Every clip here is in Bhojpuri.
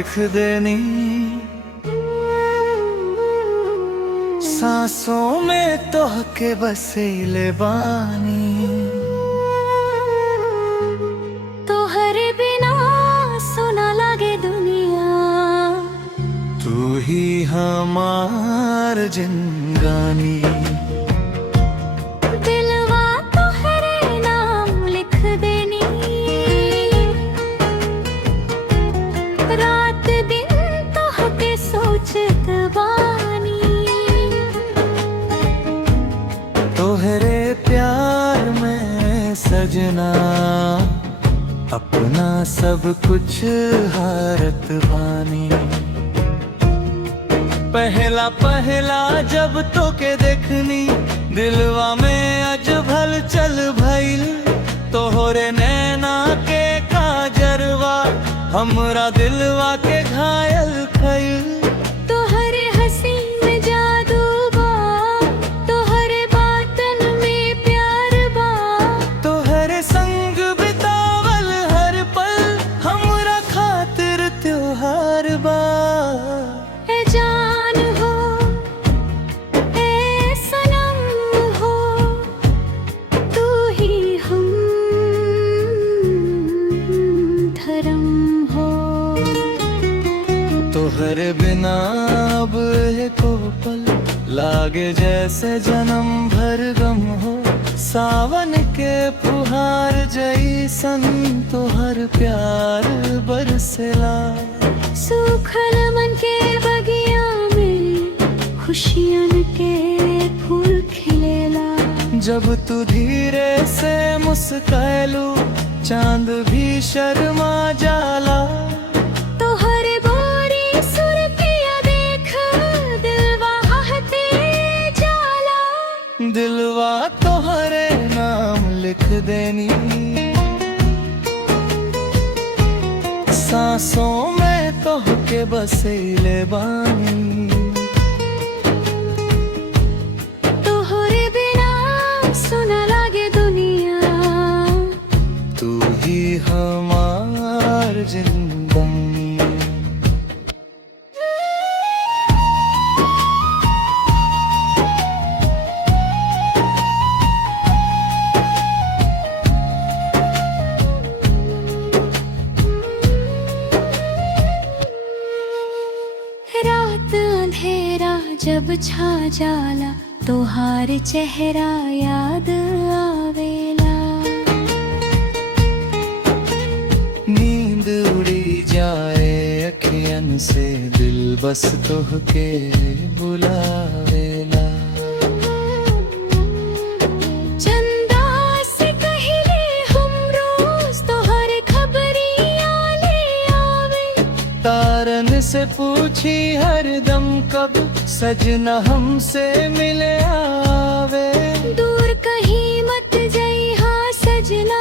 लिख देनी। सांसों में तोह के बसेले बानी, तोहरे बिना सुना लागे दुनिया। तू ही हमार जिंदगानी। दिलवा तोहरे नाम लिख देनी। रात दिन तोहके सोचत बानी। तोहरे प्यार में सजना अपना सब कुछ हारत बानी। पहला पहला जब तो के देखनी, दिलवा में अजभल चल भइल। तोहरे नैना के काजरवा हमरा दिलवा के घायल खइल। तोहरे हंसी में जादू बा, तोहरे बातन में प्यार बा। तोहरे संग बितावल हर पल हमरा खातिर त्योहार बा। ए जान हो, ए सनम हो, तू ही हम धर्म हो। तोहरे बिना अब एको पल लागे जैसे जन्म भर गम हो। सावन के फुहार जैसन तोहर प्यार बरसेला। सूखल मन के बगिया में खुशियन के फूल खिलेला। जब तू धीरे से मुस्कैलू चांद भी शर्मा जाला। तोहरे बोरी सुरतिया देख दिलवा आहते जाला। दिलवा तोहरे नाम लिख देनी। सांसों में तोह के बसेले बानी। तोहरे बिना सुना लागे दुनिया। तू ही हमार जिंदगानी। रात अंधेरा जब छा जाला, तोहार चेहरा याद आवेला। नींद उड़ी जाए अखियन से, दिल बस तोह के बुलावेला। चंदा से कहिले हम रोज तोहरे खबरिया ले आवे। तारन से पूछी हरदम कब सजना हमसे मिले आवे। दूर कहीं मत जाई हाँ सजना,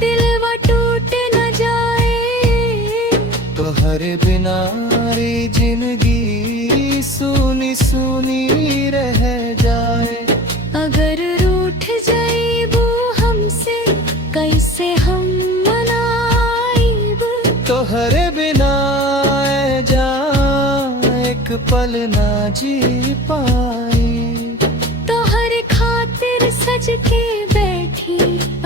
दिलवा टूट न जाए। तोहरे बिना री जिंदगी सूनी सूनी रह जाए। अगर रूठ जाई वो हमसे कैसे हम मनाइब। तोहरे बिना ए जान एक पल ना जी पाई। तोहरे खातिर सज के बैठी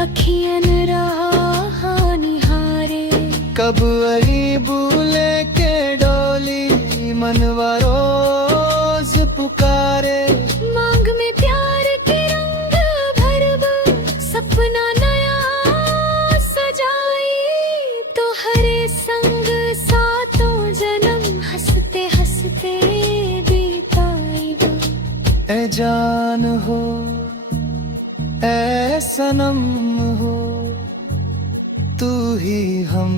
अखियन राह निहारे। कब आई भूले के डोली मनवा रोज पुकारे। मांग में प्यार के रंग भरब, सपना नया सजाई। तोहरे संग सातों जन्म हंसते हंसते बिताइब। ए जान हो, ए सनम हो, तू ही हम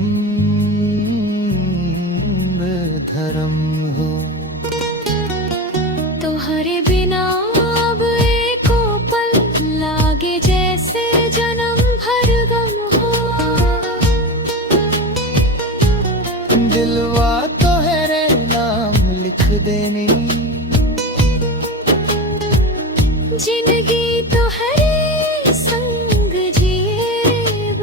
धर्म हो। तोहरे बिना अब एको पल लागे जैसे जन्म भर गम हो। दिलवा तोहरे नाम लिख देनी। जिंदगी तोहरे संग जीब।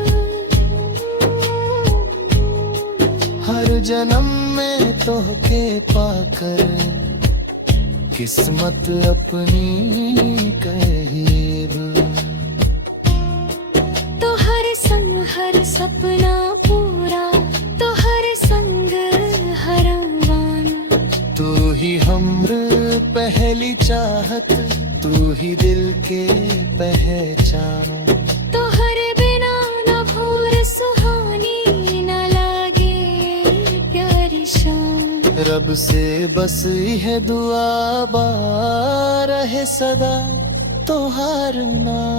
हर जन्म में तो के पाकर किस्मत अपनी करीब। तो हर संग हर सपना पूरा, तो हर संग हर वाना। तू ही हमर पहली चाहत, तू ही दिल के पहचानो। तो हर बिना न भोर सुहानी, न लागे प्यारी शाम। रब से बस यह दुआ बा रहे सदा तोहार नाम।